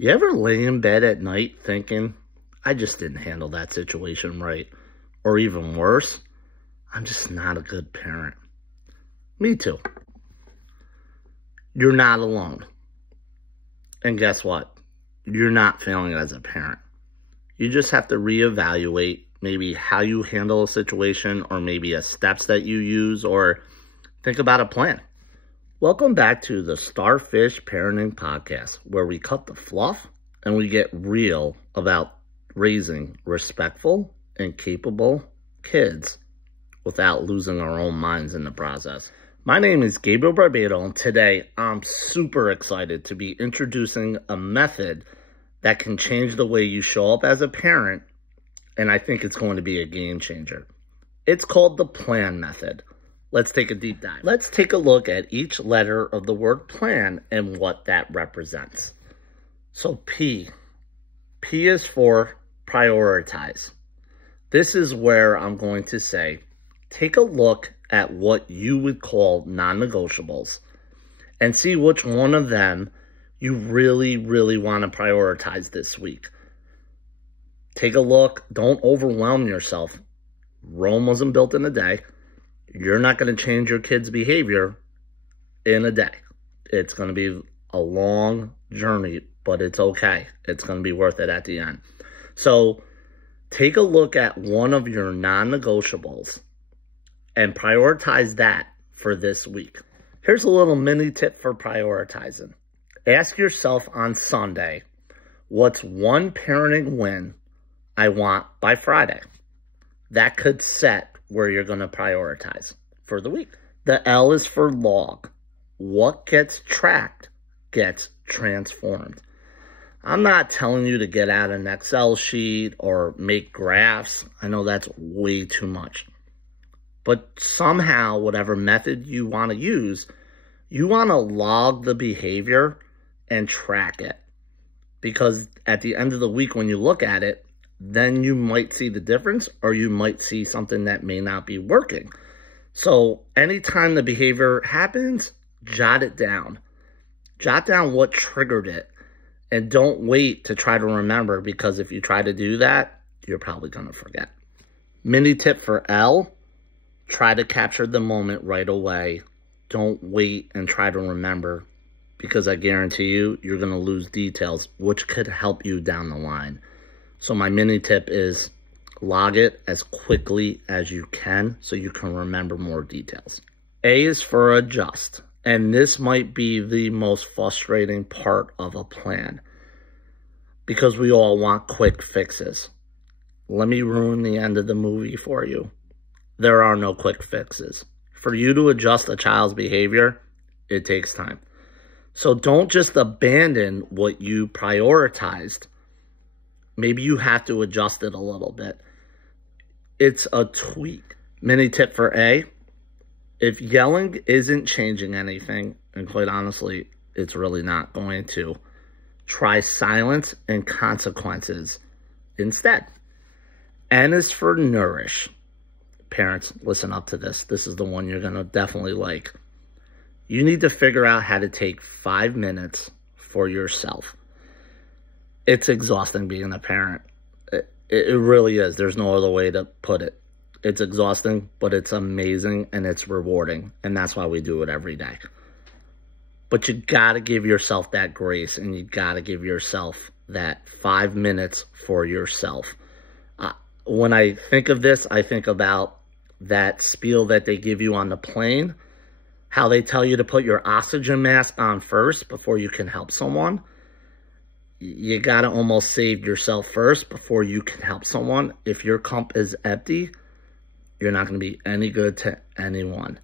You ever lay in bed at night thinking, I just didn't handle that situation right? Or even worse, I'm just not a good parent. Me too. You're not alone. And guess what? You're not failing as a parent. You just have to reevaluate maybe how you handle a situation, or maybe steps that you use, or think about a plan. Welcome back to the Starfish Parenting Podcast, where we cut the fluff and we get real about raising respectful and capable kids without losing our own minds in the process. My name is Gabriel Barbado, and today I'm super excited to be introducing a method that can change the way you show up as a parent, and I think it's going to be a game changer. It's called the P.L.A.N method. Let's take a deep dive. Let's take a look at each letter of the word plan and what that represents. So P is for prioritize. This is where I'm going to say, take a look at what you would call non-negotiables and see which one of them you really, really want to prioritize this week. Take a look. Don't overwhelm yourself. Rome wasn't built in a day. You're not going to change your kid's behavior in a day. It's going to be a long journey, but it's okay. It's going to be worth it at the end. So take a look at one of your non-negotiables and prioritize that for this week. Here's a little mini tip for prioritizing. Ask yourself on Sunday, what's one parenting win I want by Friday? That could set where you're going to prioritize for the week. The L is for log. What gets tracked gets transformed. I'm not telling you to get out an Excel sheet or make graphs. I know that's way too much. But somehow, whatever method you want to use, you want to log the behavior and track it. Because at the end of the week, when you look at it, then you might see the difference, or you might see something that may not be working. So anytime the behavior happens, jot it down. Jot down what triggered it. And don't wait to try to remember, because if you try to do that, you're probably going to forget. Mini tip for L, try to capture the moment right away. Don't wait and try to remember, because I guarantee you, you're going to lose details, which could help you down the line. So my mini tip is log it as quickly as you can so you can remember more details. A is for adjust. And this might be the most frustrating part of a plan, because we all want quick fixes. Let me ruin the end of the movie for you. There are no quick fixes. For you to adjust a child's behavior, it takes time. So don't just abandon what you prioritized. Maybe you have to adjust it a little bit. It's a tweak. Mini tip for A. If yelling isn't changing anything, and quite honestly, it's really not going to, try silence and consequences instead. N is for nourish. Parents, listen up to this. This is the one you're going to definitely like. You need to figure out how to take 5 minutes for yourself. It's exhausting being a parent. It really is. There's no other way to put it. It's exhausting, but it's amazing and it's rewarding. And that's why we do it every day. But you got to give yourself that grace, and you got to give yourself that 5 minutes for yourself. When I think of this, I think about that spiel that they give you on the plane, how they tell you to put your oxygen mask on first before you can help someone. You got to almost save yourself first before you can help someone. If your cup is empty, you're not going to be any good to anyone.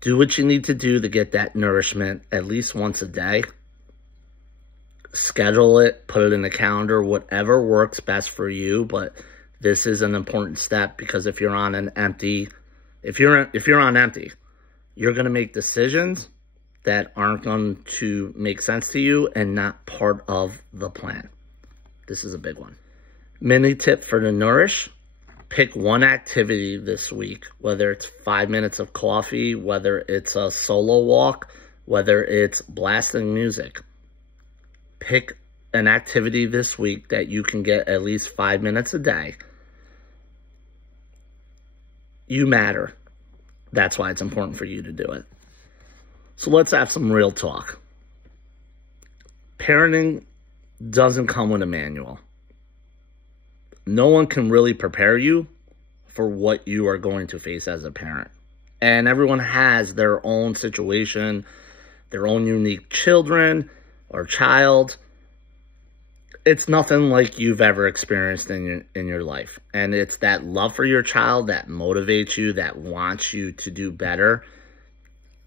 Do what you need to do to get that nourishment at least once a day. Schedule it, put it in the calendar, whatever works best for you. But this is an important step, because if you're on an empty, if you're on empty, you're going to make decisions that aren't going to make sense to you and not part of the plan. This is a big one. Mini tip for the Nourish. Pick one activity this week, whether it's 5 minutes of coffee, whether it's a solo walk, whether it's blasting music. Pick an activity this week that you can get at least 5 minutes a day, you matter. That's why it's important for you to do it. So let's have some real talk. Parenting doesn't come with a manual. No one can really prepare you for what you are going to face as a parent. And everyone has their own situation, their own unique children or child. It's nothing like you've ever experienced in your life. And it's that love for your child that motivates you, that wants you to do better.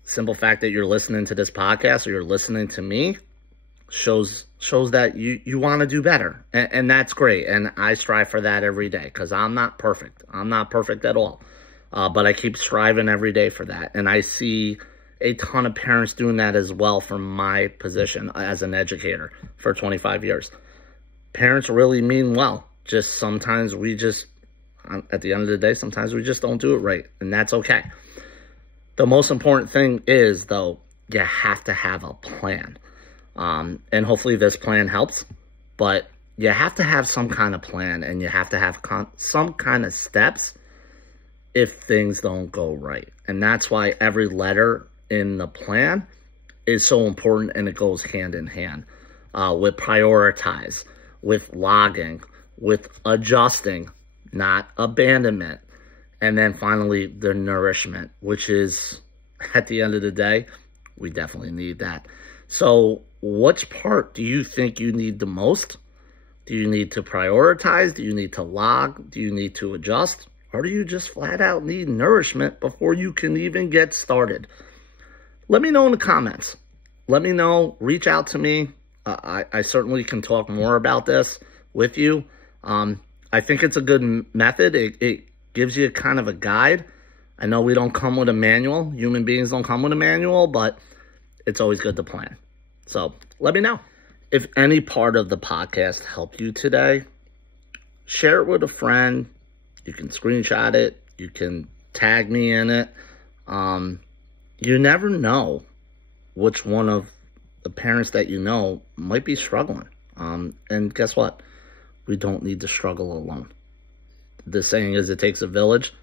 Simple fact that you're listening to this podcast or you're listening to me shows that you want to do better. And that's great. And I strive for that every day because I'm not perfect. I'm not perfect at all. But I keep striving every day for that. And I see a ton of parents doing that as well from my position as an educator for 25 years. Parents really mean well. Just sometimes at the end of the day, sometimes we just don't do it right. And that's okay. The most important thing is, though, you have to have a plan. And hopefully this plan helps. But you have to have some kind of plan. And you have to have some kind of steps if things don't go right. And that's why every letter in the plan is so important. And it goes hand in hand with prioritize, with logging, with adjusting, not abandonment. And then finally, the nourishment, which is, at the end of the day, we definitely need that. So which part do you think you need the most? Do you need to prioritize? Do you need to log? Do you need to adjust? Or do you just flat out need nourishment before you can even get started? Let me know in the comments. Let me know. Reach out to me. I certainly can talk more about this with you. I think it's a good method. It gives you kind of a guide. I know we don't come with a manual. Human beings don't come with a manual, but it's always good to plan. So let me know. If any part of the podcast helped you today, share it with a friend. You can screenshot it. You can tag me in it. You never know which one of the parents that you know might be struggling. And guess what? We don't need to struggle alone. The saying is, it takes a village.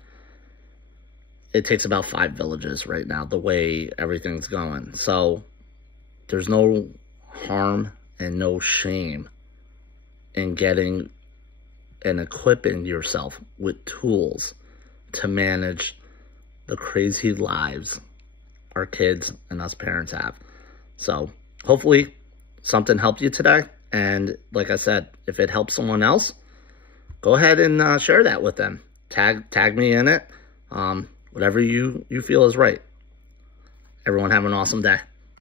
It takes about 5 villages right now, the way everything's going. So there's no harm and no shame in getting and equipping yourself with tools to manage the crazy lives our kids and us parents have. So hopefully something helped you today. And like I said, if it helps someone else, go ahead and share that with them. Tag me in it. Whatever you feel is right. Everyone have an awesome day.